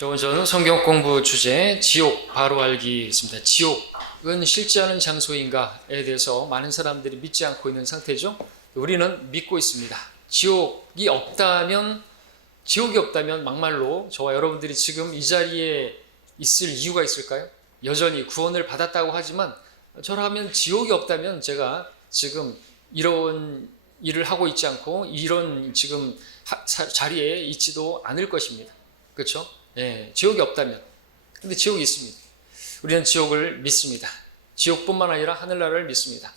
저는 성경 공부 주제 지옥 바로 알기 있습니다. 지옥은 실제 하는 장소인가에 대해서 많은 사람들이 믿지 않고 있는 상태죠. 우리는 믿고 있습니다. 지옥이 없다면 막말로 저와 여러분들이 지금 이 자리에 있을 이유가 있을까요? 여전히 구원을 받았다고 하지만 저라면 지옥이 없다면 제가 지금 이런 일을 하고 있지 않고 이런 지금 자리에 있지도 않을 것입니다. 그렇죠? 예, 지옥이 없다면. 근데 지옥이 있습니다. 우리는 지옥을 믿습니다. 지옥뿐만 아니라 하늘나라를 믿습니다.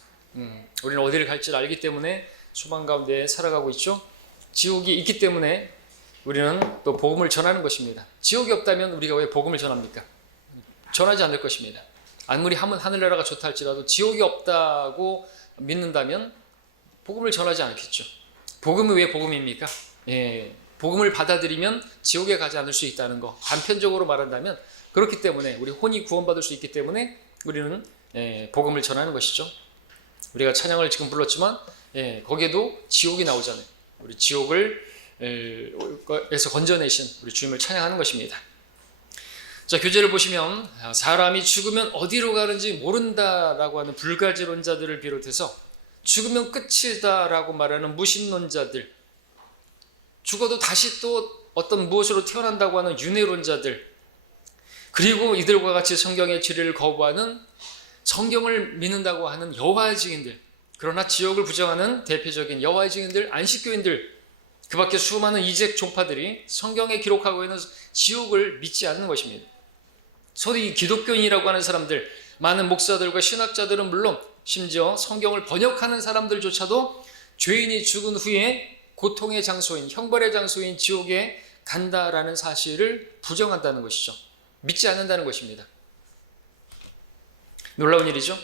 우리는 어디를 갈지를 알기 때문에 소망 가운데 살아가고 있죠. 지옥이 있기 때문에 우리는 또 복음을 전하는 것입니다. 지옥이 없다면 우리가 왜 복음을 전합니까? 전하지 않을 것입니다. 아무리 하늘나라가 좋다 할지라도 지옥이 없다고 믿는다면 복음을 전하지 않겠죠. 복음이 왜 복음입니까? 예, 복음을 받아들이면 지옥에 가지 않을 수 있다는 거, 단편적으로 말한다면 그렇기 때문에 우리 혼이 구원받을 수 있기 때문에 우리는 복음을 전하는 것이죠. 우리가 찬양을 지금 불렀지만 거기에도 지옥이 나오잖아요. 우리 지옥을 에서 건져내신 우리 주님을 찬양하는 것입니다. 자, 교재를 보시면 사람이 죽으면 어디로 가는지 모른다라고 하는 불가지론자들을 비롯해서 죽으면 끝이다라고 말하는 무신론자들, 죽어도 다시 또 어떤 무엇으로 태어난다고 하는 윤회론자들, 그리고 이들과 같이 성경의 진리를 거부하는 성경을 믿는다고 하는 여호와의 증인들, 그러나 지옥을 부정하는 대표적인 여호와의 증인들, 안식교인들, 그 밖에 수많은 이색 종파들이 성경에 기록하고 있는 지옥을 믿지 않는 것입니다. 소위 기독교인이라고 하는 사람들, 많은 목사들과 신학자들은 물론 심지어 성경을 번역하는 사람들조차도 죄인이 죽은 후에 고통의 장소인, 형벌의 장소인 지옥에 간다라는 사실을 부정한다는 것이죠. 믿지 않는다는 것입니다. 놀라운 일이죠.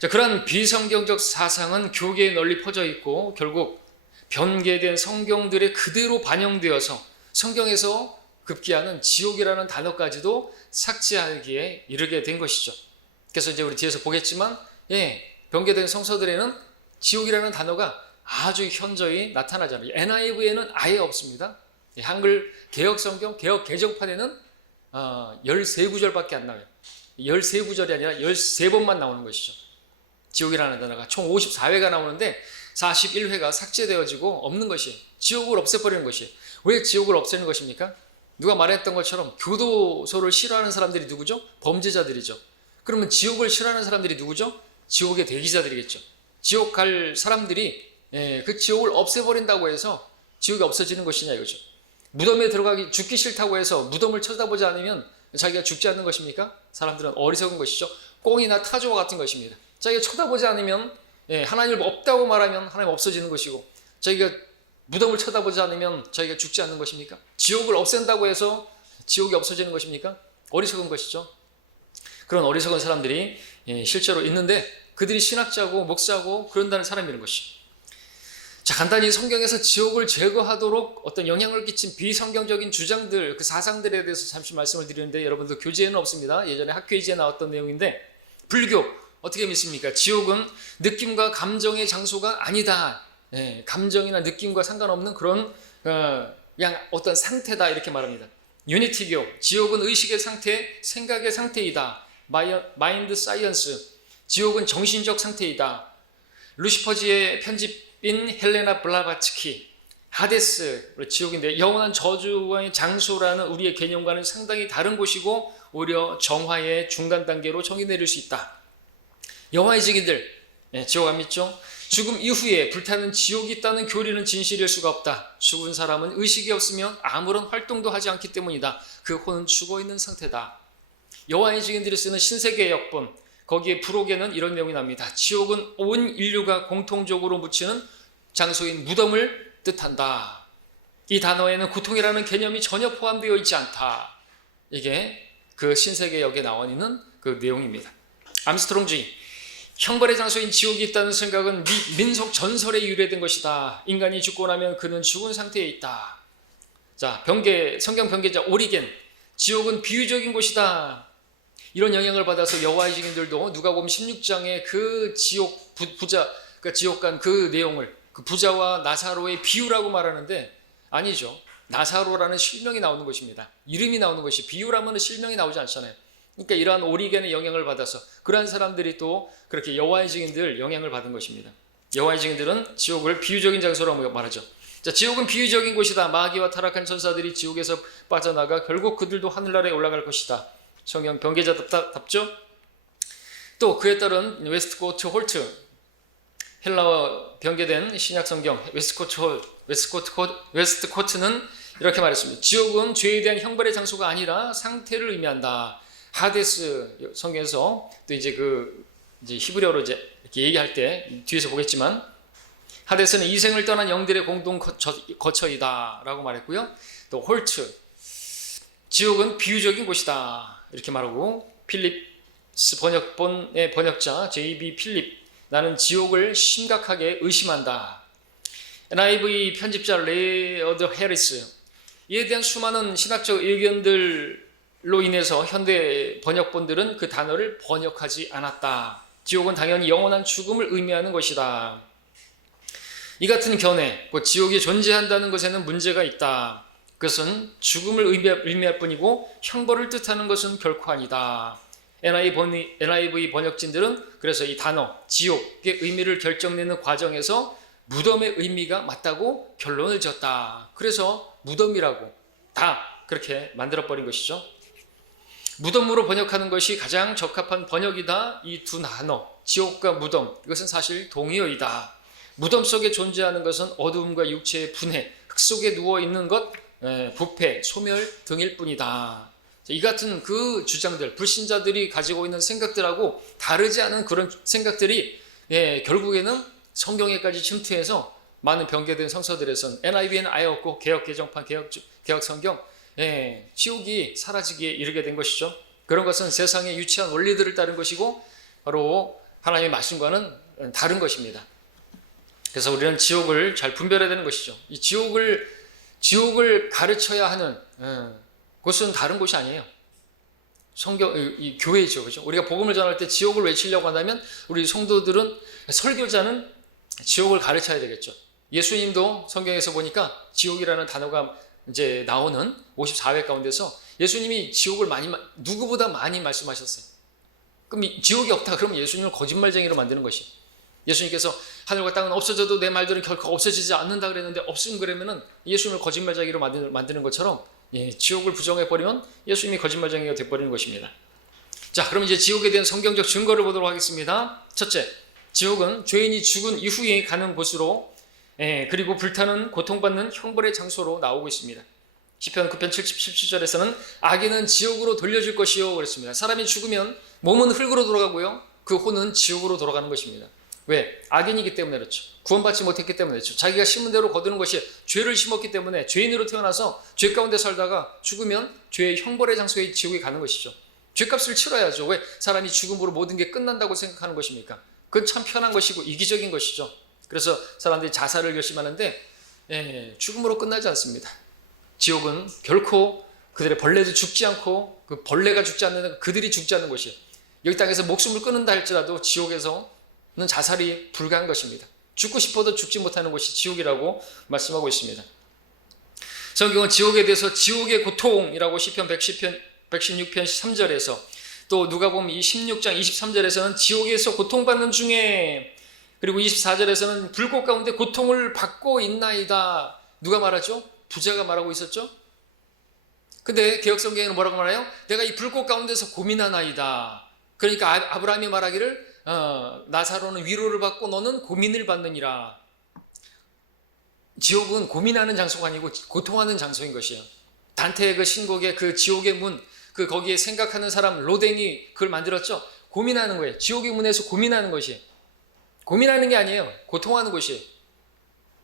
자, 그런 비성경적 사상은 교계에 널리 퍼져 있고 결국 변개된 성경들에 그대로 반영되어서 성경에서 급기야는 지옥이라는 단어까지도 삭제하기에 이르게 된 것이죠. 그래서 이제 우리 뒤에서 보겠지만 변개된 성서들에는 지옥이라는 단어가 아주 현저히 나타나잖아요. NIV에는 아예 없습니다. 한글 개혁성경, 개혁 개정판에는 13구절밖에 안 나와요. 13구절이 아니라 13번만 나오는 것이죠. 지옥이라는 단어가 총 54회가 나오는데 41회가 삭제되어지고 없는 것이에요. 지옥을 없애버리는 것이에요. 왜 지옥을 없애는 것입니까? 누가 말했던 것처럼 교도소를 싫어하는 사람들이 누구죠? 범죄자들이죠. 그러면 지옥을 싫어하는 사람들이 누구죠? 지옥의 대기자들이겠죠. 지옥 갈 사람들이 그 지옥을 없애버린다고 해서 지옥이 없어지는 것이냐 이거죠. 무덤에 죽기 싫다고 해서 무덤을 쳐다보지 않으면 자기가 죽지 않는 것입니까? 사람들은 어리석은 것이죠. 꽁이나 타조와 같은 것입니다. 자기가 쳐다보지 않으면 하나님 없다고 말하면 하나님 없어지는 것이고, 자기가 무덤을 쳐다보지 않으면 자기가 죽지 않는 것입니까? 지옥을 없앤다고 해서 지옥이 없어지는 것입니까? 어리석은 것이죠. 그런 어리석은 사람들이 실제로 있는데 그들이 신학자고 목사고 그런다는 사람이라는 것이. 자, 간단히 성경에서 지옥을 제거하도록 어떤 영향을 끼친 비성경적인 주장들, 그 사상들에 대해서 잠시 말씀을 드리는데 여러분들 교재에는 없습니다. 예전에 학교이지에 나왔던 내용인데, 불교 어떻게 믿습니까? 지옥은 느낌과 감정의 장소가 아니다. 감정이나 느낌과 상관없는 그런 그냥 어떤 상태다 이렇게 말합니다. 유니티교, 지옥은 의식의 상태, 생각의 상태이다. 마인드 사이언스, 지옥은 정신적 상태이다. 루시퍼지의 편집인 헬레나 블라바츠키, 하데스, 지옥인데 영원한 저주의 장소라는 우리의 개념과는 상당히 다른 곳이고 오히려 정화의 중간 단계로 정의 내릴 수 있다. 여호와의 증인들, 지옥 안 믿죠? 죽음 이후에 불타는 지옥이 있다는 교리는 진실일 수가 없다. 죽은 사람은 의식이 없으면 아무런 활동도 하지 않기 때문이다. 그 혼은 죽어있는 상태다. 여호와의 증인들이 쓰는 신세계 역본, 거기에 부록에는 이런 내용이 납니다. 지옥은 온 인류가 공통적으로 묻히는 장소인 무덤을 뜻한다. 이 단어에는 고통이라는 개념이 전혀 포함되어 있지 않다. 이게 그 신세계 역에 나와 있는 그 내용입니다. 암스트롱주의, 형벌의 장소인 지옥이 있다는 생각은 민속 전설에 유래된 것이다. 인간이 죽고 나면 그는 죽은 상태에 있다. 자, 성경 변개자 오리겐, 지옥은 비유적인 곳이다. 이런 영향을 받아서 여호와의 증인들도 누가복음 16장의 그 지옥 부자, 그러니까 지옥 간 그 내용을 그 부자와 나사로의 비유라고 말하는데 아니죠. 나사로라는 실명이 나오는 것입니다. 이름이 나오는 것이, 비유라면 실명이 나오지 않잖아요. 그러니까 이러한 오리겐의 영향을 받아서 그러한 사람들이 또 그렇게 여호와의 증인들 영향을 받은 것입니다. 여호와의 증인들은 지옥을 비유적인 장소라고 말하죠. 자, 지옥은 비유적인 곳이다. 마귀와 타락한 천사들이 지옥에서 빠져나가 결국 그들도 하늘나라에 올라갈 것이다. 성경 변계자답죠? 또 그에 따른 웨스트코트 홀트, 헬라어 변개된 신약 성경 웨스트코트는 이렇게 말했습니다. 지옥은 죄에 대한 형벌의 장소가 아니라 상태를 의미한다. 하데스 성경에서 또 이제 이제 히브리어로 이렇게 얘기할 때 뒤에서 보겠지만, 하데스는 이생을 떠난 영들의 공동 거처이다라고 말했고요. 또 홀트, 지옥은 비유적인 곳이다 이렇게 말하고, 필립스 번역본의 번역자 J.B. 필립, 나는 지옥을 심각하게 의심한다. NIV 편집자 레어드 해리스, 이에 대한 수많은 신학적 의견들로 인해서 현대 번역본들은 그 단어를 번역하지 않았다. 지옥은 당연히 영원한 죽음을 의미하는 것이다. 이 같은 견해, 지옥이 존재한다는 것에는 문제가 있다. 그것은 죽음을 의미할 뿐이고 형벌을 뜻하는 것은 결코 아니다. NIV 번역진들은 그래서 이 단어 지옥의 의미를 결정내는 과정에서 무덤의 의미가 맞다고 결론을 지었다. 그래서 무덤이라고 다 그렇게 만들어버린 것이죠. 무덤으로 번역하는 것이 가장 적합한 번역이다. 이 두 단어 지옥과 무덤, 이것은 사실 동의어이다. 무덤 속에 존재하는 것은 어두움과 육체의 분해, 흙 속에 누워있는 것, 부패, 소멸 등일 뿐이다. 이 같은 그 주장들, 불신자들이 가지고 있는 생각들하고 다르지 않은 그런 생각들이 결국에는 성경에까지 침투해서 많은 변개된 성서들에서는, NIV에는 아예 없고 개혁개정판, 개혁성경, 지옥이 사라지기에 이르게 된 것이죠. 그런 것은 세상의 유치한 원리들을 따른 것이고 바로 하나님의 말씀과는 다른 것입니다. 그래서 우리는 지옥을 잘 분별해야 되는 것이죠. 이 지옥을 가르쳐야 하는 곳은 다른 곳이 아니에요. 이 교회죠, 그죠? 우리가 복음을 전할 때 지옥을 외치려고 한다면 우리 성도들은, 설교자는 지옥을 가르쳐야 되겠죠. 예수님도 성경에서 보니까 지옥이라는 단어가 이제 나오는 54회 가운데서 예수님이 지옥을 누구보다 많이 말씀하셨어요. 그럼 지옥이 없다 그러면 예수님을 거짓말쟁이로 만드는 것이. 예수님께서 하늘과 땅은 없어져도 내 말들은 결코 없어지지 않는다 그랬는데 없음 그러면은 예수님을 거짓말쟁이로 만드는 것처럼, 지옥을 부정해버리면 예수님이 거짓말쟁이가 되어버리는 것입니다. 자, 그럼 이제 지옥에 대한 성경적 증거를 보도록 하겠습니다. 첫째, 지옥은 죄인이 죽은 이후에 가는 곳으로, 그리고 불타는 고통받는 형벌의 장소로 나오고 있습니다. 시편 9편 77절에서는 악인은 지옥으로 돌려줄 것이요 그랬습니다. 사람이 죽으면 몸은 흙으로 돌아가고요, 그 혼은 지옥으로 돌아가는 것입니다. 왜? 악인이기 때문에 그렇죠. 구원받지 못했기 때문에 그렇죠. 자기가 심은 대로 거두는 것이, 죄를 심었기 때문에 죄인으로 태어나서 죄 가운데 살다가 죽으면 죄의 형벌의 장소에 지옥에 가는 것이죠. 죄값을 치러야죠. 왜? 사람이 죽음으로 모든 게 끝난다고 생각하는 것입니까? 그건 참 편한 것이고 이기적인 것이죠. 그래서 사람들이 자살을 결심하는데 죽음으로 끝나지 않습니다. 지옥은 결코 그들의 벌레도 죽지 않고 그 벌레가 죽지 않는, 그들이 죽지 않는 곳이에요. 여기 땅에서 목숨을 끊는다 할지라도 지옥에서는 자살이 불가한 것입니다. 죽고 싶어도 죽지 못하는 곳이 지옥이라고 말씀하고 있습니다. 성경은 지옥에 대해서 지옥의 고통이라고 시편 116편 3절에서, 또 누가복음 16장 23절에서는 지옥에서 고통받는 중에, 그리고 24절에서는 불꽃 가운데 고통을 받고 있나이다. 누가 말하죠? 부자가 말하고 있었죠. 근데 개혁성경에는 뭐라고 말해요? 내가 이 불꽃 가운데서 고민하나이다. 그러니까 아브라함이 말하기를 나사로는 위로를 받고 너는 고민을 받느니라. 지옥은 고민하는 장소가 아니고 고통하는 장소인 것이에요. 단테의 그 신곡의 그 지옥의 문, 거기에 생각하는 사람 로댕이 그걸 만들었죠. 고민하는 거예요. 지옥의 문에서 고민하는 것이에요. 고민하는 게 아니에요. 고통하는 것이에요.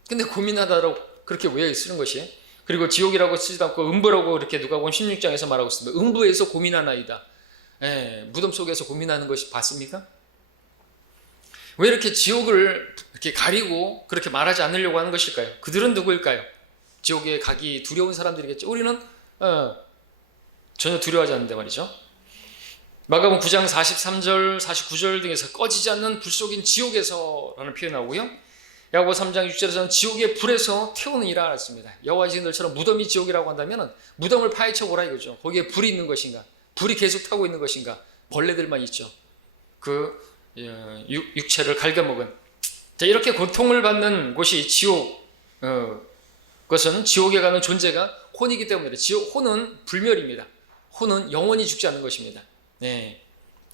근데 고민하다라고 그렇게 왜 쓰는 것이에요? 그리고 지옥이라고 쓰지도 않고 음부라고 이렇게 누가복음 16장에서 말하고 있습니다. 음부에서 고민하나이다. 무덤 속에서 고민하는 것이 봤습니까? 왜 이렇게 지옥을 이렇게 가리고 그렇게 말하지 않으려고 하는 것일까요? 그들은 누구일까요? 지옥에 가기 두려운 사람들이겠죠. 우리는 전혀 두려워하지 않는데 말이죠. 마가복음 9장 43절, 49절 등에서 꺼지지 않는 불 속인 지옥에서라는 표현이 나오고요. 야고보 3장 6절에서는 지옥의 불에서 태우느니라 했습니다. 여호와 증인들처럼 무덤이 지옥이라고 한다면 무덤을 파헤쳐 보라 이거죠. 거기에 불이 있는 것인가? 불이 계속 타고 있는 것인가? 벌레들만 있죠. 그 육체를 갉아먹은. 자, 이렇게 고통을 받는 곳이 지옥. 그것은 지옥에 가는 존재가 혼이기 때문에 혼은 불멸입니다. 혼은 영원히 죽지 않는 것입니다. 네.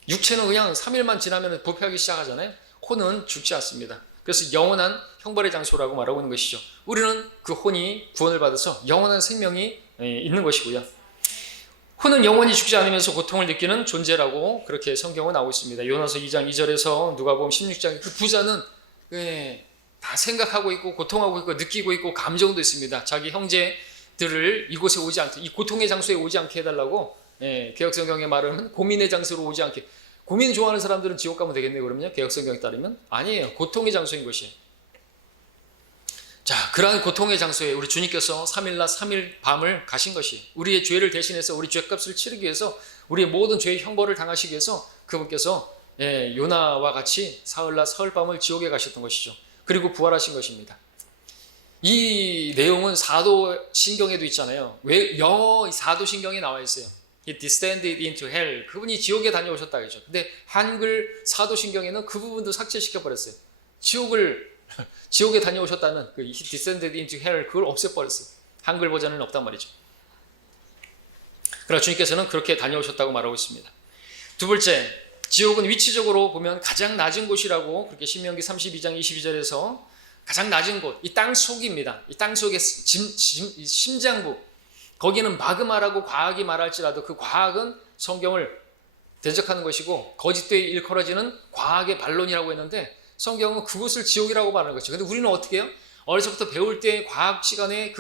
육체는 그냥 3일만 지나면 부패하기 시작하잖아요. 혼은 죽지 않습니다. 그래서 영원한 형벌의 장소라고 말하고 있는 것이죠. 우리는 그 혼이 구원을 받아서 영원한 생명이 있는 것이고요. 혼은 영원히 죽지 않으면서 고통을 느끼는 존재라고 그렇게 성경은 나오고 있습니다. 요나서 2장 2절에서 누가복음 16장 그 부자는 다 생각하고 있고 고통하고 있고 느끼고 있고 감정도 있습니다. 자기 형제들을 이곳에 오지 않게, 이 고통의 장소에 오지 않게 해달라고 개혁성경의 말은 고민의 장소로 오지 않게. 고민 좋아하는 사람들은 지옥 가면 되겠네요. 그러면요. 개혁성경에 따르면 아니에요. 고통의 장소인 것이에요. 자, 그러한 고통의 장소에 우리 주님께서 3일낮 3일 밤을 가신 것이 우리의 죄를 대신해서 우리 죄값을 치르기 위해서 우리의 모든 죄의 형벌을 당하시기 위해서 그분께서 요나와 같이 사흘낮 사흘밤을 지옥에 가셨던 것이죠. 그리고 부활하신 것입니다. 이 내용은 사도신경에도 있잖아요. 왜 영어 사도신경에 나와 있어요. He descended into hell. 그분이 지옥에 다녀오셨다 그러죠. 근데 한글 사도신경에는 그 부분도 삭제시켜 버렸어요. 지옥에 다녀오셨다는 그 He descended into hell 그걸 없애버렸어요. 한글 버전은 없단 말이죠. 그러나 주님께서는 그렇게 다녀오셨다고 말하고 있습니다. 두 번째, 지옥은 위치적으로 보면 가장 낮은 곳이라고 그렇게 신명기 32장 22절에서 가장 낮은 곳, 이 땅 속입니다. 이 땅 속의 심장부, 거기는 마그마라고 과학이 말할지라도 그 과학은 성경을 대적하는 것이고 거짓되이 일컬어지는 과학의 반론이라고 했는데 성경은 그곳을 지옥이라고 말하는 거죠. 근데 우리는 어떻게 해요? 어려서부터 배울 때 과학 시간에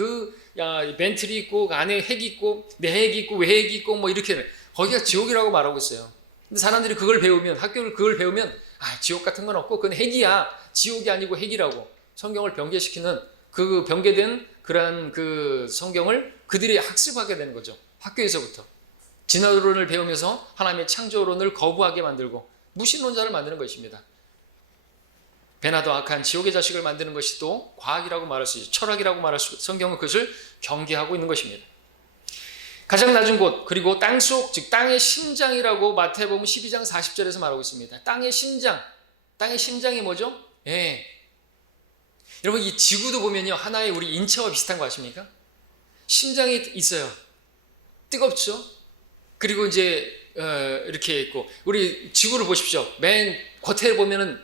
멘틀이 있고 그 안에 핵이 있고 내핵이 있고 외핵이 있고 뭐 이렇게 거기가 지옥이라고 말하고 있어요. 근데 사람들이 그걸 배우면 학교를 그걸 배우면 지옥 같은 건 없고 그건 핵이야. 지옥이 아니고 핵이라고 성경을 변개시키는 그 변개된 그러한 그 성경을 그들이 학습하게 되는 거죠. 학교에서부터. 진화론을 배우면서 하나님의 창조론을 거부하게 만들고 무신론자를 만드는 것입니다. 배나도 악한 지옥의 자식을 만드는 것이 또 과학이라고 말할 수 있죠. 철학이라고 말할 수 있고 성경은 그것을 경계하고 있는 것입니다. 가장 낮은 곳 그리고 땅속 즉 땅의 심장이라고 마태복음 12장 40절에서 말하고 있습니다. 땅의 심장. 땅의 심장이 뭐죠? 여러분 이 지구도 보면요 하나의 우리 인체와 비슷한 거 아십니까? 심장이 있어요. 뜨겁죠? 그리고 이제 이렇게 있고 우리 지구를 보십시오. 맨 겉에 보면은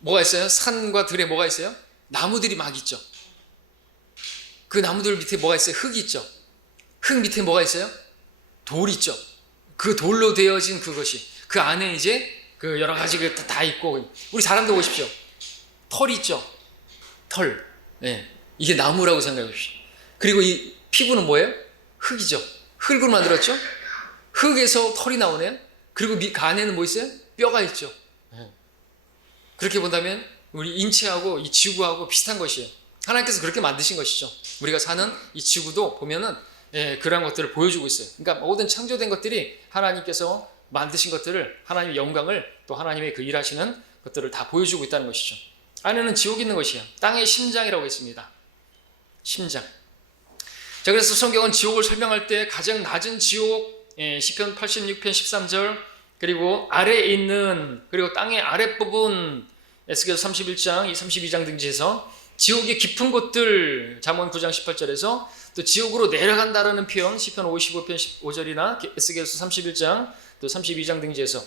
뭐가 있어요? 산과 들에 뭐가 있어요? 나무들이 막 있죠. 그 나무들 밑에 뭐가 있어요? 흙이 있죠. 흙 밑에 뭐가 있어요? 돌 있죠. 그 돌로 되어진 그것이 그 안에 이제 그 여러 가지 다 있고 우리 사람들 보십시오. 털이 있죠. 털. 이게 나무라고 생각해 보십시오. 그리고 이 피부는 뭐예요? 흙이죠. 흙으로 만들었죠. 흙에서 털이 나오네요. 그리고 그 안에는 뭐 있어요? 뼈가 있죠. 그렇게 본다면 우리 인체하고 이 지구하고 비슷한 것이에요. 하나님께서 그렇게 만드신 것이죠. 우리가 사는 이 지구도 보면은 그러한 것들을 보여주고 있어요. 그러니까 모든 창조된 것들이 하나님께서 만드신 것들을 하나님의 영광을 또 하나님의 그 일하시는 것들을 다 보여주고 있다는 것이죠. 안에는 지옥이 있는 것이에요. 땅의 심장이라고 했습니다. 심장. 자, 그래서 성경은 지옥을 설명할 때 가장 낮은 지옥, 시편 86편 13절, 그리고 아래에 있는, 그리고 땅의 아랫부분, 에스겔서 31장, 32장 등지에서 지옥의 깊은 곳들, 잠언 9장 18절에서 또 지옥으로 내려간다라는 표현, 시편 55편 15절이나 에스겔서 31장, 또 32장 등지에서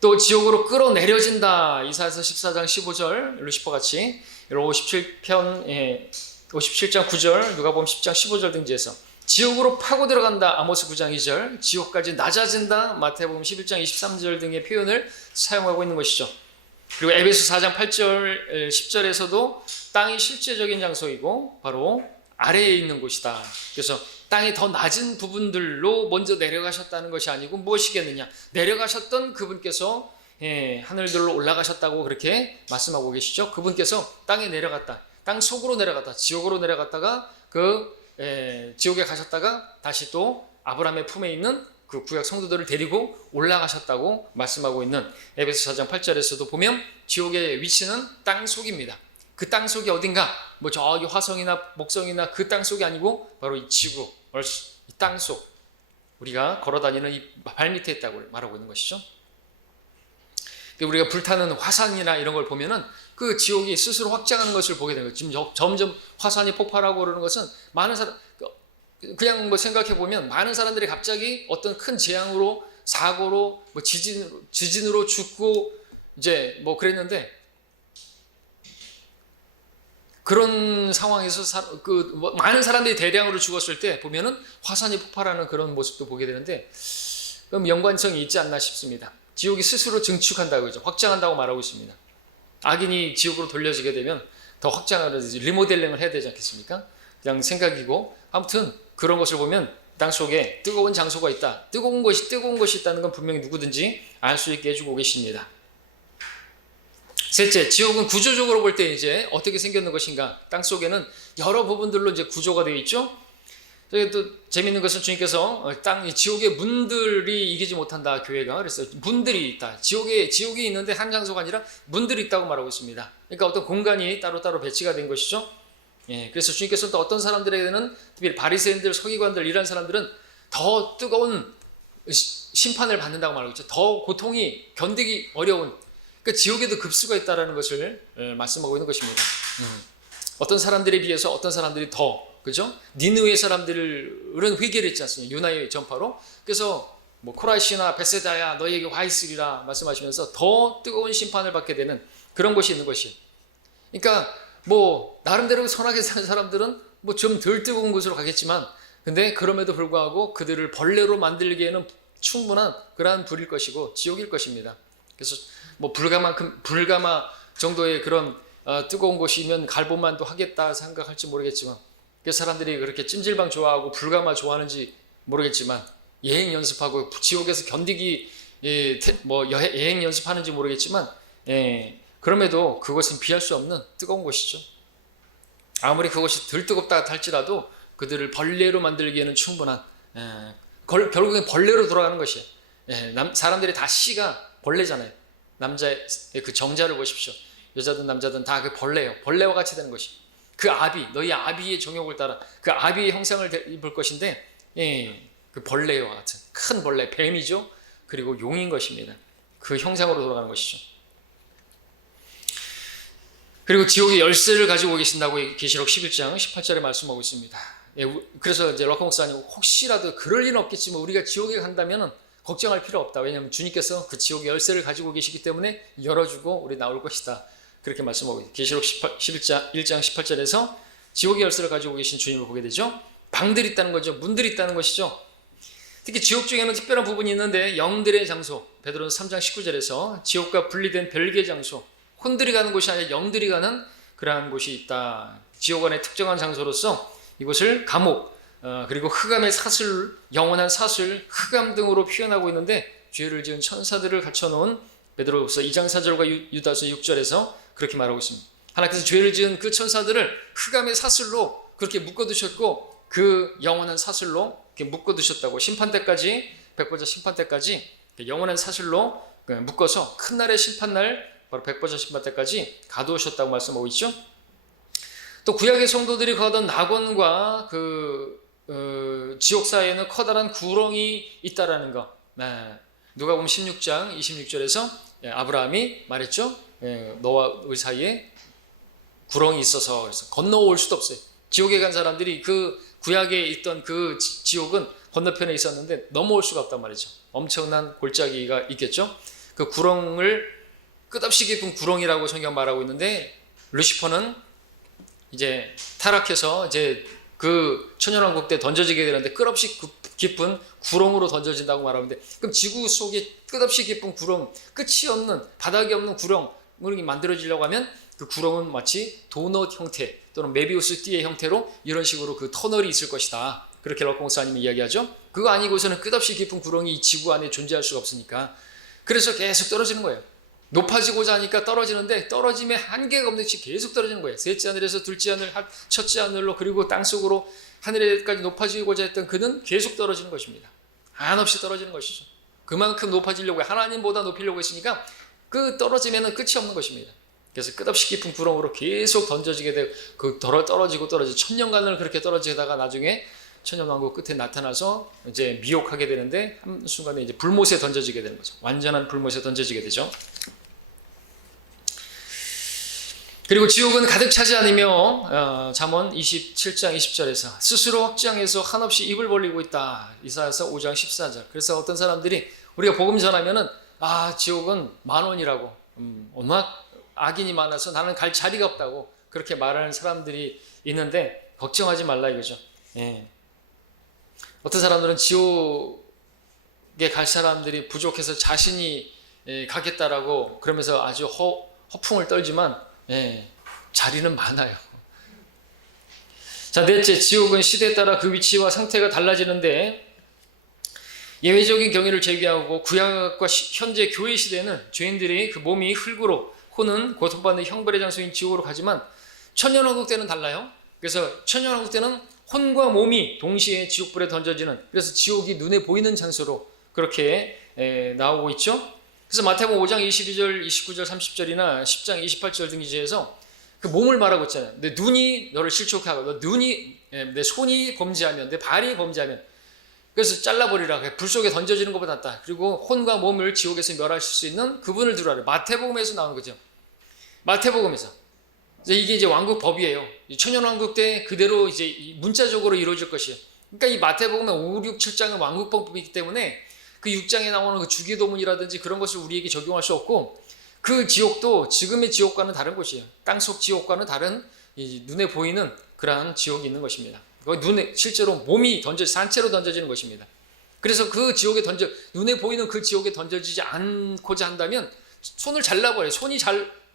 또 지옥으로 끌어내려진다, 이사야서 14장 15절, 루시퍼같이 57편, 57장 9절, 누가복음 10장 15절 등지에서 지옥으로 파고 들어간다, 아모스 9장 2절, 지옥까지 낮아진다, 마태복음 11장 23절 등의 표현을 사용하고 있는 것이죠. 그리고 에베소 4장 8절, 10절에서도 땅이 실제적인 장소이고 바로 아래에 있는 곳이다. 그래서 땅이 더 낮은 부분들로 먼저 내려가셨다는 것이 아니고 무엇이겠느냐, 내려가셨던 그분께서 하늘들로 올라가셨다고 그렇게 말씀하고 계시죠. 그분께서 땅에 내려갔다, 땅 속으로 내려갔다, 지옥으로 내려갔다가 지옥에 가셨다가 다시 또 아브라함의 품에 있는 그 구약 성도들을 데리고 올라가셨다고 말씀하고 있는 에베소 4장 8절에서도 보면 지옥의 위치는 땅속입니다. 그 땅속이 어딘가? 뭐 저기 화성이나 목성이나 그 땅속이 아니고 바로 이 지구, 이 땅속, 우리가 걸어다니는 이 발밑에 있다고 말하고 있는 것이죠. 우리가 불타는 화산이나 이런 걸 보면은 그 지옥이 스스로 확장하는 것을 보게 되는 거예요. 지금 점점 화산이 폭발하고 그러는 것은 많은 사람, 그냥 뭐 생각해 보면 많은 사람들이 갑자기 어떤 큰 재앙으로, 사고로, 뭐 지진으로 죽고 이제 뭐 그랬는데, 그런 상황에서 많은 사람들이 대량으로 죽었을 때 보면은 화산이 폭발하는 그런 모습도 보게 되는데, 그럼 연관성이 있지 않나 싶습니다. 지옥이 스스로 증축한다고 그죠? 확장한다고 말하고 있습니다. 악인이 지옥으로 돌려지게 되면 더 확장을 리모델링을 해야 되지 않겠습니까? 그냥 생각이고, 아무튼 그런 것을 보면 땅속에 뜨거운 장소가 있다, 뜨거운 것이 있다는 건 분명히 누구든지 알 수 있게 해주고 계십니다. 셋째, 지옥은 구조적으로 볼 때 이제 어떻게 생겼는 것인가? 땅속에는 여러 부분들로 이제 구조가 되어 있죠. 또 재미있는 것은 주님께서 지옥의 문들이 이기지 못한다, 교회가. 그래서 문들이 있다. 지옥이 있는데 한 장소가 아니라 문들이 있다고 말하고 있습니다. 그러니까 어떤 공간이 따로따로 배치가 된 것이죠. 예, 그래서 주님께서 또 어떤 사람들에게는, 특히 바리새인들, 서기관들 이런 사람들은 더 뜨거운 심판을 받는다고 말하고 있죠. 더 고통이 견디기 어려운, 그러니까 지옥에도 급수가 있다는 것을 말씀하고 있는 것입니다. 어떤 사람들에 비해서 어떤 사람들이 더, 그죠? 니느웨 사람들은 회개를 했지 않습니까? 유나의 전파로. 그래서 뭐 코라시나 베세다야 너희에게 화 있으리라 말씀하시면서 더 뜨거운 심판을 받게 되는 그런 것이 있는 것이에요. 그러니까 뭐 나름대로 선하게 사는 사람들은 뭐 좀 덜 뜨거운 곳으로 가겠지만, 근데 그럼에도 불구하고 그들을 벌레로 만들기에는 충분한 그러한 불일 것이고 지옥일 것입니다. 그래서 뭐 불가마 정도의 그런 뜨거운 곳이면 갈보만도 하겠다 생각할지 모르겠지만, 그 사람들이 그렇게 찜질방 좋아하고 불가마 좋아하는지 모르겠지만, 여행 연습하고 지옥에서 견디기 여행 연습하는지 모르겠지만, 그럼에도 그것은 비할 수 없는 뜨거운 곳이죠. 아무리 그것이 덜 뜨겁다 할지라도 그들을 벌레로 만들기에는 충분한, 결국엔 벌레로 돌아가는 것이에요. 사람들이 다 씨가 벌레잖아요. 남자의 그 정자를 보십시오. 여자든 남자든 다 그 벌레예요. 벌레와 같이 되는 것이. 그 아비, 너희 아비의 정욕을 따라 그 아비의 형상을 입을 것인데, 그 벌레와 같은 큰 벌레, 뱀이죠. 그리고 용인 것입니다. 그 형상으로 돌아가는 것이죠. 그리고 지옥의 열쇠를 가지고 계신다고 계시록 11장 18절에 말씀하고 있습니다. 그래서 이제 럭커 목사님, 혹시라도 그럴 리는 없겠지만 우리가 지옥에 간다면 걱정할 필요 없다. 왜냐하면 주님께서 그 지옥의 열쇠를 가지고 계시기 때문에 열어주고 우리 나올 것이다. 그렇게 말씀하고 있습니다. 계시록 1장 18절에서 지옥의 열쇠를 가지고 계신 주님을 보게 되죠. 방들이 있다는 거죠. 문들이 있다는 것이죠. 특히 지옥 중에는 특별한 부분이 있는데, 영들의 장소, 베드로는 3장 19절에서 지옥과 분리된 별개의 장소, 혼들이 가는 곳이 아니라 영들이 가는 그러한 곳이 있다. 지옥 안의 특정한 장소로서 이곳을 감옥, 그리고 흑암의 사슬, 영원한 사슬, 흑암 등으로 표현하고 있는데, 죄를 지은 천사들을 갖춰놓은 베드로후서 2장 4절과 유다서 6절에서 그렇게 말하고 있습니다. 하나님께서 죄를 지은 그 천사들을 흑암의 사슬로 그렇게 묶어두셨고, 그 영원한 사슬로 이렇게 묶어두셨다고, 심판 때까지, 백보자 심판 때까지 영원한 사슬로 묶어서 큰 날의 심판날, 바로 백보자 심판 때까지 가두셨다고 말씀하고 있죠. 또 구약의 성도들이 거하던 낙원과 지옥 사이에는 커다란 구렁이 있다라는 거. 누가복음 16장 26절에서 아브라함이 말했죠. 너와 우리 사이에 구렁이 있어서, 그래서 건너올 수도 없어요. 지옥에 간 사람들이 그 구약에 있던 그 지옥은 건너편에 있었는데 넘어올 수가 없단 말이죠. 엄청난 골짜기가 있겠죠. 그 구렁을, 끝없이 깊은 구렁이라고 성경 말하고 있는데, 루시퍼는 이제 타락해서 이제 그 천연왕국 때 던져지게 되는데 끝없이 깊은 구렁으로 던져진다고 말하는데, 그럼 지구 속에 끝없이 깊은 구렁, 끝이 없는, 바닥이 없는 구렁이 만들어지려고 하면 그 구렁은 마치 도넛 형태 또는 메비우스 띠의 형태로 이런 식으로 그 터널이 있을 것이다. 그렇게 럭커 목사님이 이야기하죠. 그거 아니고서는 끝없이 깊은 구렁이 이 지구 안에 존재할 수가 없으니까, 그래서 계속 떨어지는 거예요. 높아지고자 하니까 떨어지는데 떨어짐에 한계가 없는 듯이 계속 떨어지는 거예요. 셋째 하늘에서 둘째 하늘, 첫째 하늘로, 그리고 땅속으로 하늘에까지 높아지고자 했던 그는 계속 떨어지는 것입니다. 한없이 떨어지는 것이죠. 그만큼 높아지려고 하나님보다 높이려고 했으니까 그 떨어지면 끝이 없는 것입니다. 그래서 끝없이 깊은 구렁으로 계속 던져지게 되고 그 떨어지고 천년간을 그렇게 떨어지다가 나중에 천년왕국 끝에 나타나서 이제 미혹하게 되는데 한순간에 이제 불못에 던져지게 되는 거죠. 완전한 불못에 던져지게 되죠. 그리고 지옥은 가득 차지 않으며 잠언 27장 20절에서 스스로 확장해서 한없이 입을 벌리고 있다. 이사야서 5장 14절. 그래서 어떤 사람들이 우리가 복음 전하면은 지옥은 만원이라고 워낙 악인이 많아서 나는 갈 자리가 없다고 그렇게 말하는 사람들이 있는데 걱정하지 말라 이거죠. 예. 어떤 사람들은 지옥에 갈 사람들이 부족해서 자신이 가겠다라고 그러면서 아주 허풍을 떨지만 자리는 많아요. 자, 넷째, 지옥은 시대에 따라 그 위치와 상태가 달라지는데 예외적인 경위를 제기하고 구약과 현재 교회 시대는 죄인들이 그 몸이 흙으로 혹은 고통받는 형벌의 장소인 지옥으로 가지만 천년왕국 때는 달라요. 그래서 천년왕국 때는 혼과 몸이 동시에 지옥불에 던져지는, 그래서 지옥이 눈에 보이는 장소로 그렇게 나오고 있죠. 그래서 마태복음 5장 22절, 29절, 30절이나 10장 28절 등 기재에서 그 몸을 말하고 있잖아요. 내 눈이 너를 실족하고 내 손이 범죄하면, 내 발이 범죄하면 그래서 잘라버리라. 불 속에 던져지는 것보다 낫다. 그리고 혼과 몸을 지옥에서 멸하실 수 있는 그분을 두라래. 마태복음에서 나오는 거죠. 마태복음에서. 이게 이제 왕국 법이에요. 천년왕국 때 그대로 이제 문자적으로 이루어질 것이에요. 그러니까 이 마태복음의 5, 6, 7장은 왕국 법이기 때문에 그 6장에 나오는 그 주기도문이라든지 그런 것을 우리에게 적용할 수 없고, 그 지옥도 지금의 지옥과는 다른 곳이에요. 땅속 지옥과는 다른 눈에 보이는 그러한 지옥이 있는 것입니다. 눈에 실제로 몸이 산채로 던져지는 것입니다. 그래서 그 지옥에 눈에 보이는 그 지옥에 던져지지 않고자 한다면 손을 잘라버려요. 손이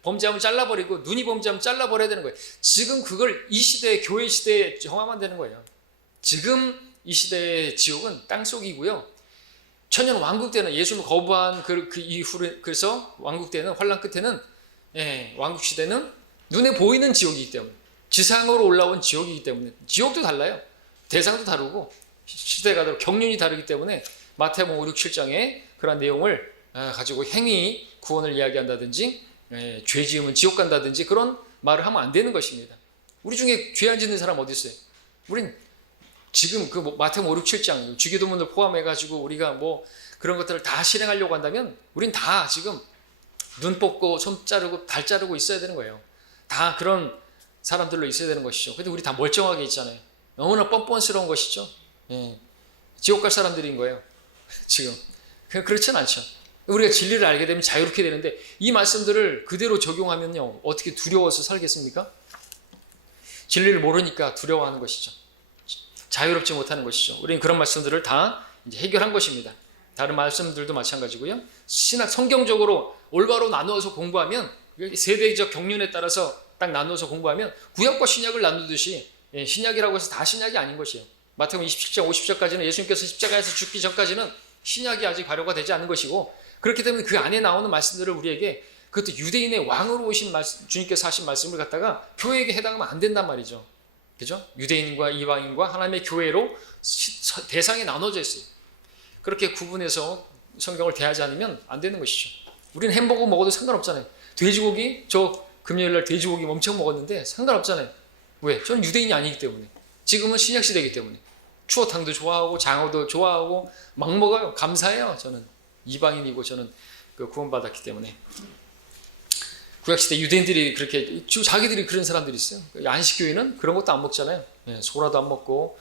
범죄하면 잘라버리고 눈이 범죄하면 잘라버려야 되는 거예요. 지금 그걸 이 시대의 교회 시대에 정하면 되는 거예요. 지금 이 시대의 지옥은 땅속이고요. 천년 왕국 때는 예수를 거부한 그 이후에, 그래서 왕국 때는, 환란 끝에는 왕국 시대는 눈에 보이는 지옥이기 때문에, 지상으로 올라온 지옥이기 때문에, 지옥도 달라요. 대상도 다르고 시대가 다르고 경륜이 다르기 때문에 마태복음 5, 6, 7장에 그런 내용을 가지고 행위 구원을 이야기한다든지 죄 지으면 지옥 간다든지 그런 말을 하면 안 되는 것입니다. 우리 중에 죄 안 짓는 사람 어디 있어요? 우린 지금 그 마태복음 5, 6, 7장 주기도문을 포함해가지고 우리가 뭐 그런 것들을 다 실행하려고 한다면 우린 다 지금 눈 뽑고 손 자르고 발 자르고 있어야 되는 거예요. 다 그런 사람들로 있어야 되는 것이죠. 근데 우리 다 멀쩡하게 있잖아요. 너무나 뻔뻔스러운 것이죠. 지옥 갈 사람들인 거예요. 지금 그렇진 않죠. 우리가 진리를 알게 되면 자유롭게 되는데 이 말씀들을 그대로 적용하면요, 어떻게 두려워서 살겠습니까? 진리를 모르니까 두려워하는 것이죠. 자유롭지 못하는 것이죠. 우리는 그런 말씀들을 다 이제 해결한 것입니다. 다른 말씀들도 마찬가지고요. 성경적으로 올바로 나누어서 공부하면, 세대적 경륜에 따라서 딱 나누어서 공부하면 구약과 신약을 나누듯이, 신약이라고 해서 다 신약이 아닌 것이에요. 마태복음 27장 50절까지는 예수님께서 십자가에서 죽기 전까지는 신약이 아직 발효가 되지 않은 것이고, 그렇기 때문에 그 안에 나오는 말씀들을 우리에게, 그것도 유대인의 왕으로 오신 주님께서 하신 말씀을 갖다가 교회에게 해당하면 안 된단 말이죠. 그죠? 유대인과 이방인과 하나님의 교회로 대상이 나눠져 있어요. 그렇게 구분해서 성경을 대하지 않으면 안 되는 것이죠. 우리는 햄버거 먹어도 상관없잖아요. 돼지고기, 저 금요일날 돼지고기 엄청 먹었는데 상관없잖아요. 왜? 저는 유대인이 아니기 때문에. 지금은 신약시대이기 때문에. 추어탕도 좋아하고 장어도 좋아하고 막 먹어요. 감사해요. 저는 이방인이고 저는 구원받았기 때문에. 구약시대 유대인들이 그렇게, 자기들이 그런 사람들이 있어요. 안식교회는 그런 것도 안 먹잖아요. 소라도 안 먹고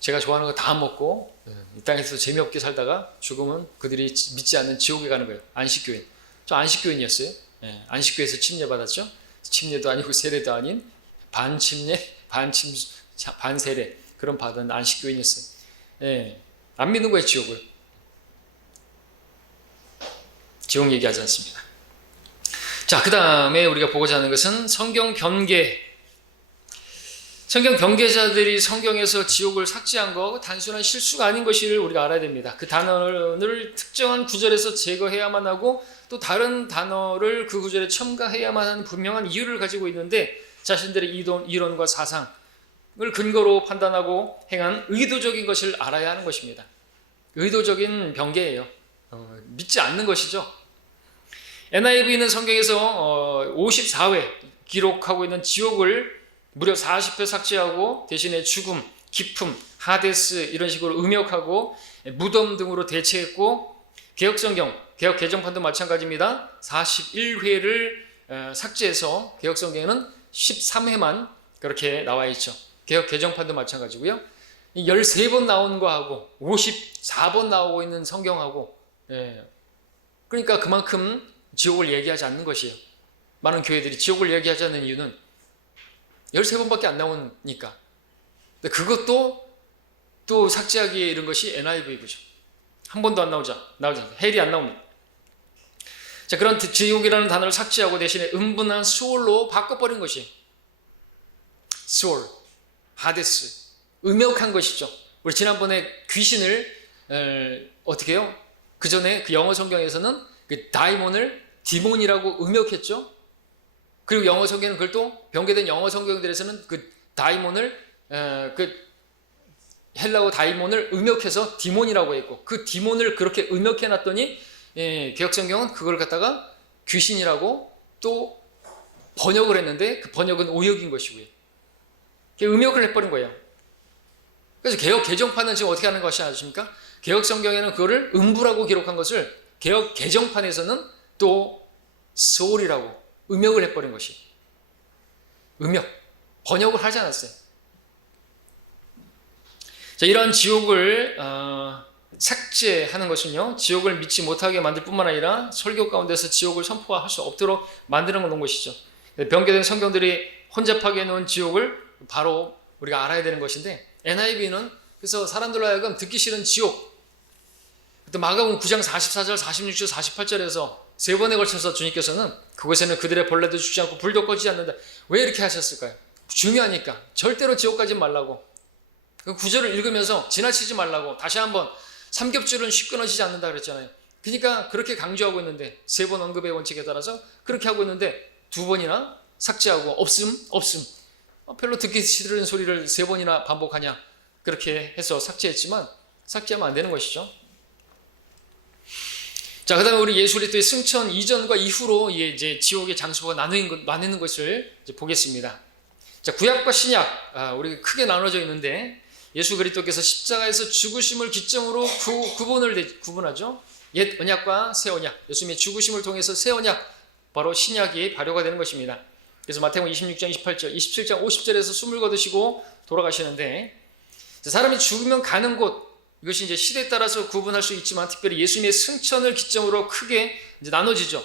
제가 좋아하는 거 다 안 먹고 이 땅에서 재미없게 살다가 죽으면 그들이 믿지 않는 지옥에 가는 거예요. 안식교인. 저 안식교인이었어요. 안식교에서 침례받았죠. 침례도 아니고 세례도 아닌 반침례, 반세례 그런 받은 안식교인이었어요. 안 믿는 거예요, 지옥을. 지옥 얘기하지 않습니다. 자, 그 다음에 우리가 보고자 하는 것은 성경 변개. 성경 변개자들이 성경에서 지옥을 삭제한 거 단순한 실수가 아닌 것을 우리가 알아야 됩니다. 그 단어를 특정한 구절에서 제거해야만 하고 또 다른 단어를 그 구절에 첨가해야만 하는 분명한 이유를 가지고 있는데, 자신들의 이론과 사상을 근거로 판단하고 행한 의도적인 것을 알아야 하는 것입니다. 의도적인 변개예요. 믿지 않는 것이죠. NIV는 성경에서 54회 기록하고 있는 지옥을 무려 40회 삭제하고 대신에 죽음, 기품, 하데스 이런 식으로 음역하고 무덤 등으로 대체했고, 개혁성경, 개혁 개정판도 마찬가지입니다. 41회를 삭제해서 개혁성경에는 13회만 그렇게 나와 있죠. 개혁 개정판도 마찬가지고요. 13번 나온 거하고 54번 나오고 있는 성경하고, 그러니까 그만큼 지옥을 얘기하지 않는 것이에요. 많은 교회들이 지옥을 얘기하지 않는 이유는 13번밖에 안 나오니까. 근데 그것도 또 삭제하기에 이른 것이 NIV죠. 한 번도 안 나오지 않습니다. 헬이 안 나옵니다. 자, 그런 지옥이라는 단어를 삭제하고 대신에 음분한 수올로 바꿔버린 것이 수올, 하데스, 음역한 것이죠. 우리 지난번에 귀신을 어떻게 해요? 그 전에 그 영어 성경에서는 그 다이몬을 디몬이라고 음역했죠. 그리고 영어 성경은 그걸 또 변개된 영어 성경들에서는 그 다이몬을 그 헬라어 다이몬을 음역해서 디몬이라고 했고, 그 디몬을 그렇게 음역해 놨더니 개혁성경은 그걸 갖다가 귀신이라고 또 번역을 했는데, 그 번역은 오역인 것이고요. 음역을 해버린 거예요. 그래서 개혁 개정판은 지금 어떻게 하는 것이 아십니까? 개혁성경에는 그거를 음부라고 기록한 것을 개혁 개정판에서는 또 소울이라고 음역을 해버린 것이, 음역, 번역을 하지 않았어요. 자, 이런 지옥을 삭제하는 것은요, 지옥을 믿지 못하게 만들 뿐만 아니라 설교 가운데서 지옥을 선포할 수 없도록 만드는 그런 것이죠. 변개된 성경들이 혼잡하게 해놓은 지옥을 바로 우리가 알아야 되는 것인데, NIV는 그래서 사람들로 하여금 듣기 싫은 지옥, 또 마가복음 9장 44절, 46절, 48절에서 세 번에 걸쳐서 주님께서는 그곳에는 그들의 벌레도 죽지 않고 불도 꺼지지 않는다. 왜 이렇게 하셨을까요? 중요하니까. 절대로 지옥 가지 말라고. 그 구절을 읽으면서 지나치지 말라고 다시 한번 삼겹줄은 쉽 끊어지지 않는다 그랬잖아요. 그러니까 그렇게 강조하고 있는데, 세 번 언급의 원칙에 따라서 그렇게 하고 있는데 두 번이나 삭제하고 없음. 별로 듣기 싫은 소리를 세 번이나 반복하냐, 그렇게 해서 삭제했지만 삭제하면 안 되는 것이죠. 자, 그 다음에 우리 예수 그리스도의 승천 이전과 이후로 이제 지옥의 장소가 나뉘는 것을 이제 보겠습니다. 자, 구약과 신약, 우리 크게 나눠져 있는데, 예수 그리스도께서 십자가에서 죽으심을 기점으로 구분하죠. 옛 언약과 새 언약, 예수님의 죽으심을 통해서 새 언약, 바로 신약이 발효가 되는 것입니다. 그래서 마태복음 26장 28절, 27장 50절에서 숨을 거두시고 돌아가시는데, 사람이 죽으면 가는 곳, 이것이 이제 시대에 따라서 구분할 수 있지만 특별히 예수님의 승천을 기점으로 크게 이제 나눠지죠.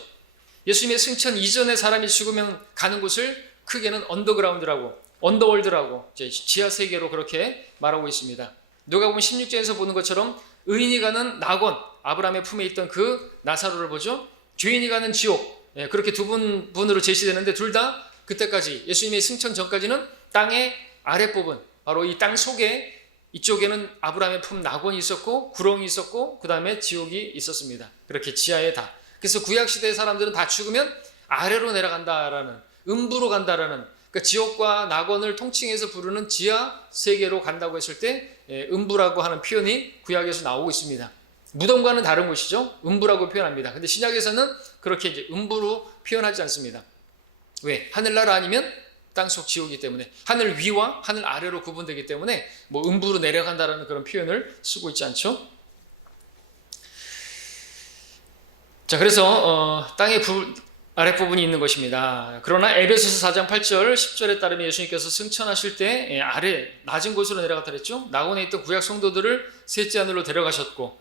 예수님의 승천 이전에 사람이 죽으면 가는 곳을 크게는 언더그라운드라고, 언더월드라고, 이제 지하 세계로 그렇게 말하고 있습니다. 누가복음 16장에서 보는 것처럼 의인이 가는 낙원, 아브라함의 품에 있던 그 나사로를 보죠. 죄인이 가는 지옥, 그렇게 두 분으로 제시되는데, 둘 다 그때까지 예수님의 승천 전까지는 땅의 아랫부분, 바로 이 땅 속에 이쪽에는 아브라함의 품 낙원이 있었고 구렁이 있었고 그 다음에 지옥이 있었습니다. 그렇게 지하에 다. 그래서 구약시대의 사람들은 다 죽으면 아래로 내려간다라는, 음부로 간다라는, 그러니까 지옥과 낙원을 통칭해서 부르는 지하 세계로 간다고 했을 때 음부라고 하는 표현이 구약에서 나오고 있습니다. 무덤과는 다른 곳이죠. 음부라고 표현합니다. 근데 신약에서는 그렇게 이제 음부로 표현하지 않습니다. 왜? 하늘나라 아니면 땅속 지옥이기 때문에, 하늘 위와 하늘 아래로 구분되기 때문에 뭐 음부로 내려간다라는 그런 표현을 쓰고 있지 않죠. 자, 그래서 땅의 아랫부분이 있는 것입니다. 그러나 에베소서 4장 8절 10절에 따르면 예수님께서 승천하실 때 아래 낮은 곳으로 내려갔다 그랬죠. 낙원에 있던 구약 성도들을 셋째 하늘로 데려가셨고,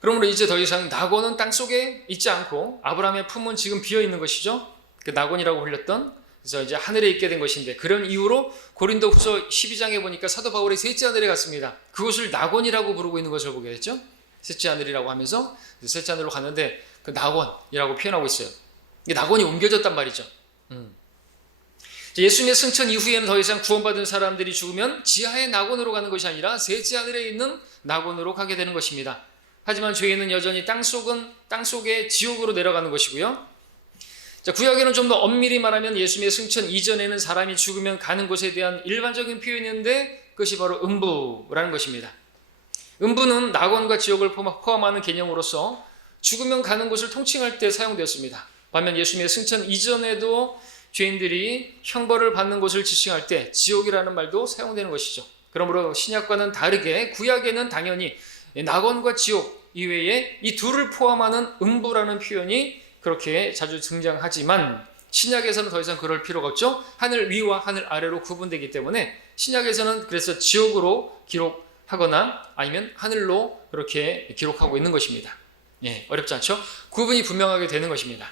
그러므로 이제 더 이상 낙원은 땅속에 있지 않고 아브라함의 품은 지금 비어 있는 것이죠. 그 낙원이라고 불렸던, 그래서 이제 하늘에 있게 된 것인데, 그런 이유로 고린도후서 12장에 보니까 사도 바울이 셋째 하늘에 갔습니다. 그것을 낙원이라고 부르고 있는 것을 보게 됐죠. 셋째 하늘이라고 하면서 셋째 하늘로 갔는데 그 낙원이라고 표현하고 있어요. 낙원이 옮겨졌단 말이죠. 예수님의 승천 이후에는 더 이상 구원받은 사람들이 죽으면 지하의 낙원으로 가는 것이 아니라 셋째 하늘에 있는 낙원으로 가게 되는 것입니다. 하지만 죄인은 여전히 땅속의 지옥으로 내려가는 것이고요. 자, 구약에는 좀 더 엄밀히 말하면 예수님의 승천 이전에는 사람이 죽으면 가는 곳에 대한 일반적인 표현인데, 그것이 바로 음부라는 것입니다. 음부는 낙원과 지옥을 포함하는 개념으로서 죽으면 가는 곳을 통칭할 때 사용되었습니다. 반면 예수님의 승천 이전에도 죄인들이 형벌을 받는 곳을 지칭할 때 지옥이라는 말도 사용되는 것이죠. 그러므로 신약과는 다르게 구약에는 당연히 낙원과 지옥 이외에 이 둘을 포함하는 음부라는 표현이 그렇게 자주 등장하지만 신약에서는 더 이상 그럴 필요가 없죠. 하늘 위와 하늘 아래로 구분되기 때문에 신약에서는 그래서 지옥으로 기록하거나 아니면 하늘로 그렇게 기록하고 있는 것입니다. 예, 어렵지 않죠? 구분이 분명하게 되는 것입니다.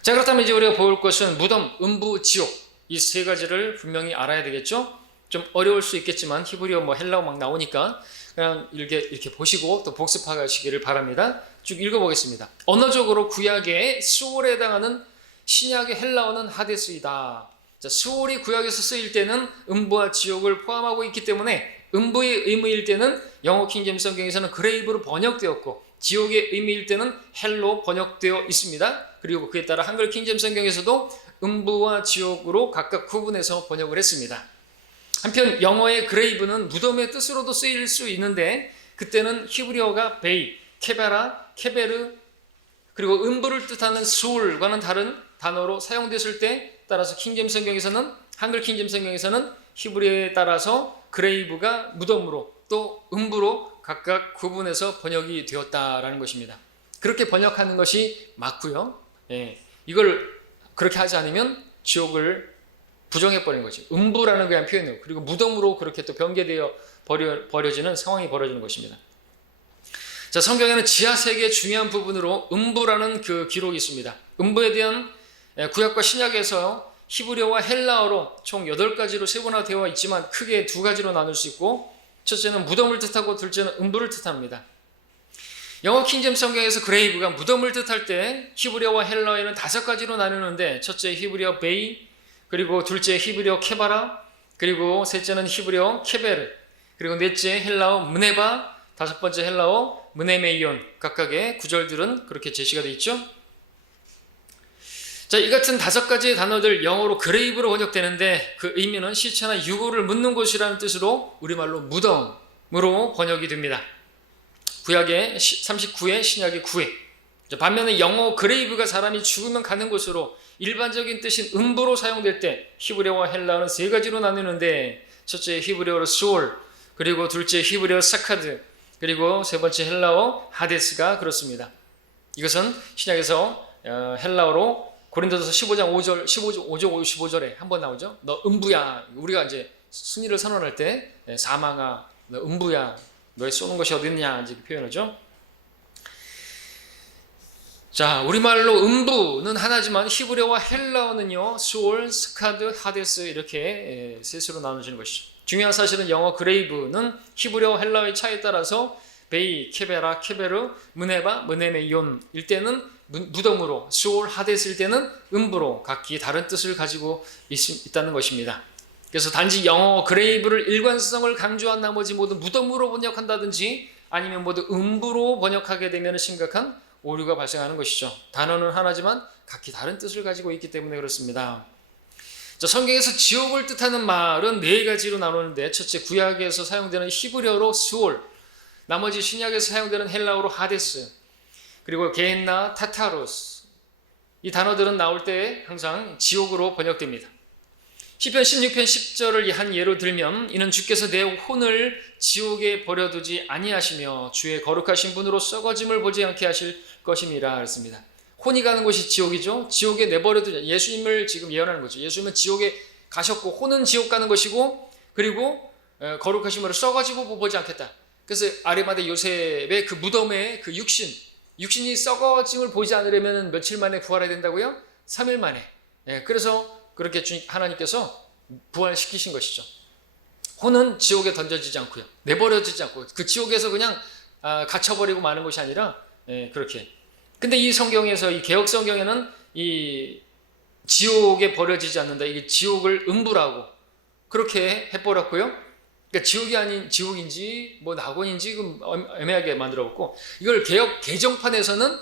자, 그렇다면 이제 우리가 볼 것은 무덤, 음부, 지옥 이 세 가지를 분명히 알아야 되겠죠? 좀 어려울 수 있겠지만 히브리어 헬라어 막 나오니까 그냥 이렇게 보시고 또 복습하시기를 바랍니다. 쭉 읽어보겠습니다. 언어적으로 구약의 수올에 해당하는 신약의 헬라어는 하데스이다. 자, 수올이 구약에서 쓰일 때는 음부와 지옥을 포함하고 있기 때문에 음부의 의미일 때는 영어 킹제임스 성경에서는 그레이브로 번역되었고 지옥의 의미일 때는 헬로 번역되어 있습니다. 그리고 그에 따라 한글 킹제임스 성경에서도 음부와 지옥으로 각각 구분해서 번역을 했습니다. 한편 영어의 그레이브는 무덤의 뜻으로도 쓰일 수 있는데 그때는 히브리어가 베이, 케베라, 케베르 그리고 음부를 뜻하는 수울과는 다른 단어로 사용됐을 때 따라서 킹제임스 성경에서는 한글 킹제임스 성경에서는 히브리어에 따라서 그레이브가 무덤으로 또 음부로 각각 구분해서 번역이 되었다라는 것입니다. 그렇게 번역하는 것이 맞고요. 예, 이걸 그렇게 하지 않으면 지옥을 부정해버리는 거죠. 음부라는 그냥 표현이에요. 그리고 무덤으로 그렇게 또 변개되어 버려지는 상황이 벌어지는 것입니다. 자, 성경에는 지하세계의 중요한 부분으로 음부라는 그 기록이 있습니다. 음부에 대한 구약과 신약에서 히브리어와 헬라어로 총 8가지로 세분화되어 있지만 크게 2가지로 나눌 수 있고 첫째는 무덤을 뜻하고 둘째는 음부를 뜻합니다. 영어 킹제임스 성경에서 그레이브가 무덤을 뜻할 때 히브리어와 헬라어에는 5가지로 나누는데 첫째 히브리어 베이 그리고 둘째 히브리어 케바라 그리고 셋째는 히브리어 케베르 그리고 넷째 헬라어 무네바 다섯 번째 헬라어 무네메이온 각각의 구절들은 그렇게 제시가 되어 있죠. 자, 이 같은 5가지의 단어들 영어로 그레이브로 번역되는데 그 의미는 시체나 유골을 묻는 곳이라는 뜻으로 우리말로 무덤으로 번역이 됩니다. 구약의 39회 신약의 9회 반면에 영어 그레이브가 사람이 죽으면 가는 곳으로 일반적인 뜻인 음부로 사용될 때 히브리어와 헬라어는 3가지로 나누는데 첫째 히브리어로 수올 그리고 둘째 히브리어 사카드 그리고 세 번째 헬라어 하데스가 그렇습니다. 이것은 신약에서 헬라어로 고린도전서 15장 5절 15절에 한번 나오죠. 너 음부야. 우리가 이제 승리를 선언할 때 사망아 너 음부야. 너의 쏘는 것이 어디 있냐 이렇게 표현하죠. 자, 우리말로 음부는 하나지만 히브리어와 헬라어는요 수올, 스카드, 하데스 이렇게 셋으로 나눠지는 것이죠. 중요한 사실은 영어 그레이브는 히브리어, 헬라어의 차이에 따라서 베이, 케베라, 케베르, 무네바, 무네메이온일 때는 무덤으로, 수올, 하데스일 때는 음부로 각기 다른 뜻을 가지고 있다는 것입니다. 그래서 단지 영어 그레이브를 일관성을 강조한 나머지 모두 무덤으로 번역한다든지 아니면 모두 음부로 번역하게 되면 심각한 오류가 발생하는 것이죠. 단어는 하나지만 각기 다른 뜻을 가지고 있기 때문에 그렇습니다. 자, 성경에서 지옥을 뜻하는 말은 4가지로 나누는데 첫째 구약에서 사용되는 히브리어로 수올, 나머지 신약에서 사용되는 헬라어로 하데스, 그리고 게헨나, 타타로스 이 단어들은 나올 때 항상 지옥으로 번역됩니다. 시편 16편 10절을 한 예로 들면 이는 주께서 내 혼을 지옥에 버려두지 아니하시며 주의 거룩하신 분으로 썩어짐을 보지 않게 하실 것임이라 그랬습니다. 혼이 가는 곳이 지옥이죠. 지옥에 내버려두지 예수님을 지금 예언하는 거죠. 예수님은 지옥에 가셨고 혼은 지옥 가는 것이고 그리고 거룩하심으로 썩어지고 보지 않겠다. 그래서 아리마대 요셉의 그 무덤에 그 육신이 썩어짐을 보지 않으려면 며칠 만에 부활해야 된다고요? 3일 만에. 그래서 그렇게 하나님께서 부활시키신 것이죠. 혼은 지옥에 던져지지 않고요. 내버려지지 않고 그 지옥에서 그냥 갇혀버리고 마는 것이 아니라 그렇게. 근데 이 성경에서 이 개혁 성경에는 이 지옥에 버려지지 않는다. 이게 지옥을 음부라고 그렇게 해버렸고요. 그러니까 지옥이 아닌 지옥인지 뭐 낙원인지 애매하게 만들어봤고 이걸 개혁 개정판에서는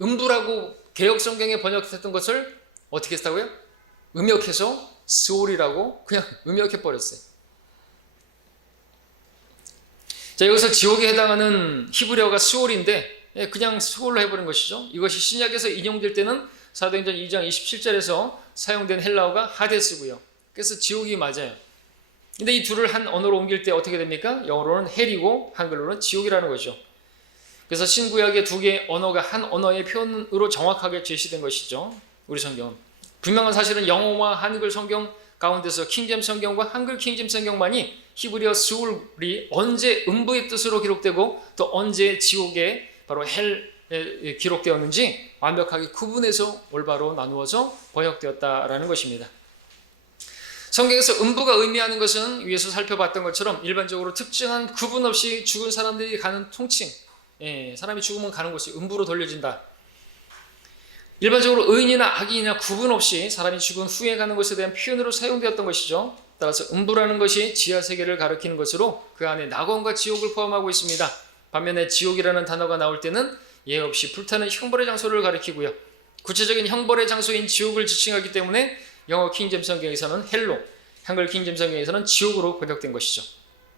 음부라고 개혁 성경에 번역했던 것을 어떻게 했다고요? 음역해서 스올이라고 그냥 음역해 버렸어요. 자, 여기서 지옥에 해당하는 히브리어가 스올인데 그냥 스올로 해버린 것이죠. 이것이 신약에서 인용될 때는 사도행전 2장 27절에서 사용된 헬라어가 하데스고요. 그래서 지옥이 맞아요. 근데 이 둘을 한 언어로 옮길 때 어떻게 됩니까? 영어로는 헬이고 한글로는 지옥이라는 거죠. 그래서 신구약의 두 개의 언어가 한 언어의 표현으로 정확하게 제시된 것이죠. 우리 성경은. 분명한 사실은 영어와 한글 성경 가운데서 킹잼 성경과 한글 킹잼 성경만이 히브리어 스울이 언제 음부의 뜻으로 기록되고 또 언제 지옥에 바로 헬에 기록되었는지 완벽하게 구분해서 올바로 나누어서 번역되었다라는 것입니다. 성경에서 음부가 의미하는 것은 위에서 살펴봤던 것처럼 일반적으로 특정한 구분 없이 죽은 사람들이 가는 통칭, 사람이 죽으면 가는 곳이 음부로 돌려진다. 일반적으로 의인이나 악인이나 구분 없이 사람이 죽은 후에 가는 것에 대한 표현으로 사용되었던 것이죠. 따라서 음부라는 것이 지하세계를 가리키는 것으로 그 안에 낙원과 지옥을 포함하고 있습니다. 반면에 지옥이라는 단어가 나올 때는 예 없이 불타는 형벌의 장소를 가리키고요. 구체적인 형벌의 장소인 지옥을 지칭하기 때문에 영어 킹잼 성경에서는 헬로, 한글 킹잼 성경에서는 지옥으로 번역된 것이죠.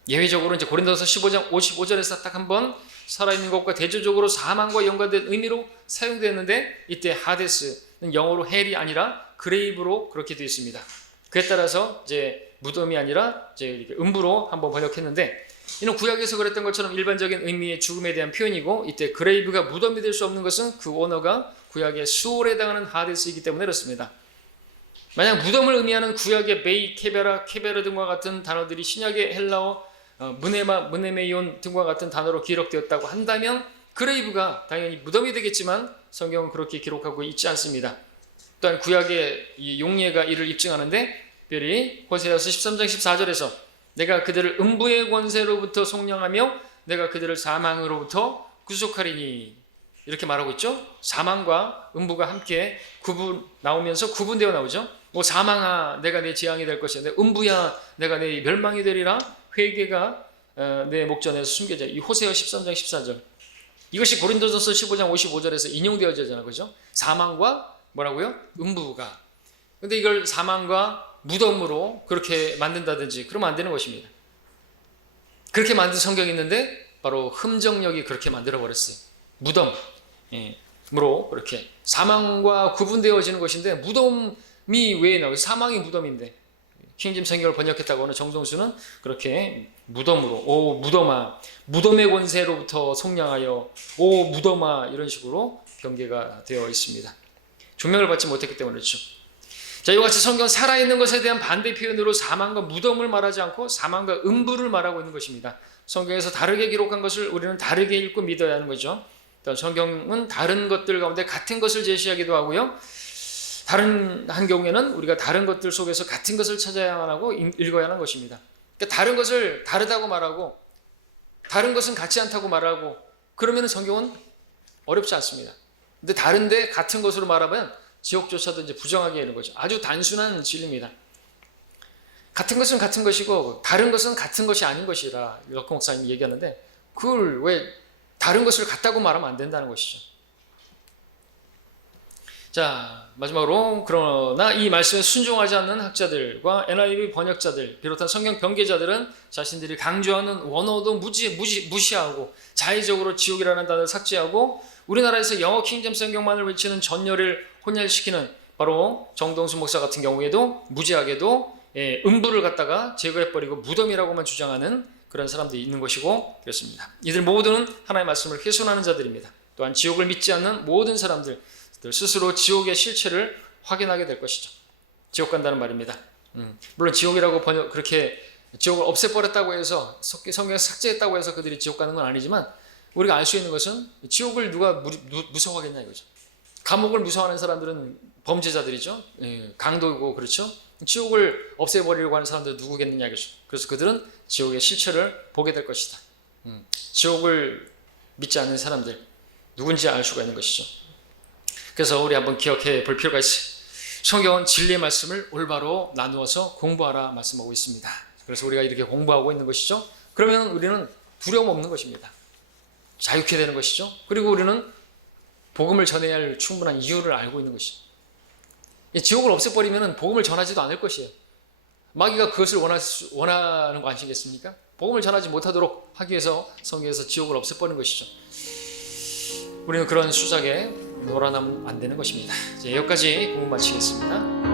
예외적으로 이제 고린도서 15장 55절에서 딱 한번 살아있는 것과 대조적으로 사망과 연관된 의미로 사용되었는데 이때 하데스는 영어로 헬이 아니라 그레이브로 그렇게 되어 있습니다. 그에 따라서 이제 무덤이 아니라 이제 이렇게 음부로 한번 번역했는데 이는 구약에서 그랬던 것처럼 일반적인 의미의 죽음에 대한 표현이고 이때 그레이브가 무덤이 될 수 없는 것은 그 언어가 구약의 수올에 해당하는 하데스이기 때문에 그렇습니다. 만약 무덤을 의미하는 구약의 베이, 케베라, 케베르 등과 같은 단어들이 신약의 헬라어 무네마, 무네메이온 등과 같은 단어로 기록되었다고 한다면 그레이브가 당연히 무덤이 되겠지만 성경은 그렇게 기록하고 있지 않습니다. 또한 구약의 이 용례가 이를 입증하는데 특별히 호세아서 13장 14절에서 내가 그들을 음부의 권세로부터 속량하며 내가 그들을 사망으로부터 구속하리니 이렇게 말하고 있죠. 사망과 음부가 함께 나오면서 구분되어 나오죠. 사망아 내가 내 재앙이 될 것이야. 음부야 내가 내 멸망이 되리라. 회개가 내 목전에서 숨겨져. 이 호세아 13장 14절. 이것이 고린도전서 15장 55절에서 인용되어지잖아요. 그죠? 사망과 뭐라고요? 음부가. 근데 이걸 사망과 무덤으로 그렇게 만든다든지 그러면 안 되는 것입니다. 그렇게 만든 성경이 있는데 바로 흠정력이 그렇게 만들어 버렸어요. 무덤으로 그렇게 사망과 구분되어지는 것인데 무덤이 왜 나와요? 사망이 무덤인데 킹잼 성경을 번역했다고 하는 정성수는 그렇게 무덤으로 오 무덤아 무덤의 권세로부터 속량하여 오 무덤아 이런 식으로 경계가 되어 있습니다. 조명을 받지 못했기 때문에 그렇죠. 자, 이와 같이 성경은 살아있는 것에 대한 반대 표현으로 사망과 무덤을 말하지 않고 사망과 음부를 말하고 있는 것입니다. 성경에서 다르게 기록한 것을 우리는 다르게 읽고 믿어야 하는 거죠. 성경은 다른 것들 가운데 같은 것을 제시하기도 하고요. 다른 한 경우에는 우리가 다른 것들 속에서 같은 것을 찾아야만 하고 읽어야 하는 것입니다. 그러니까 다른 것을 다르다고 말하고 다른 것은 같지 않다고 말하고 그러면 성경은 어렵지 않습니다. 근데 다른데 같은 것으로 말하면 지옥조차도 이제 부정하게 되는 거죠. 아주 단순한 진리입니다. 같은 것은 같은 것이고 다른 것은 같은 것이 아닌 것이라 럭커 목사님이 얘기하는데 그걸 왜 다른 것을 같다고 말하면 안 된다는 것이죠. 자, 마지막으로 그러나 이 말씀에 순종하지 않는 학자들과 NIV 번역자들 비롯한 성경 변개자들은 자신들이 강조하는 원어도 무시하고 자의적으로 지옥이라는 단어를 삭제하고 우리나라에서 영어 킹잼 성경만을 외치는 전열을 혼혈시키는 바로 정동수 목사 같은 경우에도 무지하게도 음부를 갖다가 제거해버리고 무덤이라고만 주장하는 그런 사람들이 있는 것이고 그렇습니다. 이들 모두는 하나님의 말씀을 훼손하는 자들입니다. 또한 지옥을 믿지 않는 모든 사람들 스스로 지옥의 실체를 확인하게 될 것이죠. 지옥 간다는 말입니다. 물론 지옥이라고 그렇게 지옥을 없애버렸다고 해서 성경에 삭제했다고 해서 그들이 지옥 가는 건 아니지만 우리가 알 수 있는 것은 지옥을 누가 무서워하겠냐 이거죠. 감옥을 무서워하는 사람들은 범죄자들이죠. 강도고 그렇죠. 지옥을 없애버리려고 하는 사람들은 누구겠느냐 이거죠. 그래서 그들은 지옥의 실체를 보게 될 것이다. 지옥을 믿지 않는 사람들 누군지 알 수가 있는 것이죠. 그래서 우리 한번 기억해 볼 필요가 있어요. 성경은 진리의 말씀을 올바로 나누어서 공부하라 말씀하고 있습니다. 그래서 우리가 이렇게 공부하고 있는 것이죠. 그러면 우리는 두려움 없는 것입니다. 자유케 되는 것이죠. 그리고 우리는 복음을 전해야 할 충분한 이유를 알고 있는 것이죠. 지옥을 없애버리면 복음을 전하지도 않을 것이에요. 마귀가 그것을 원하는 거 아니겠습니까? 복음을 전하지 못하도록 하기 위해서 성경에서 지옥을 없애버리는 것이죠. 우리는 그런 수작에 놀아나면 안 되는 것입니다. 이제 여기까지 공부 마치겠습니다.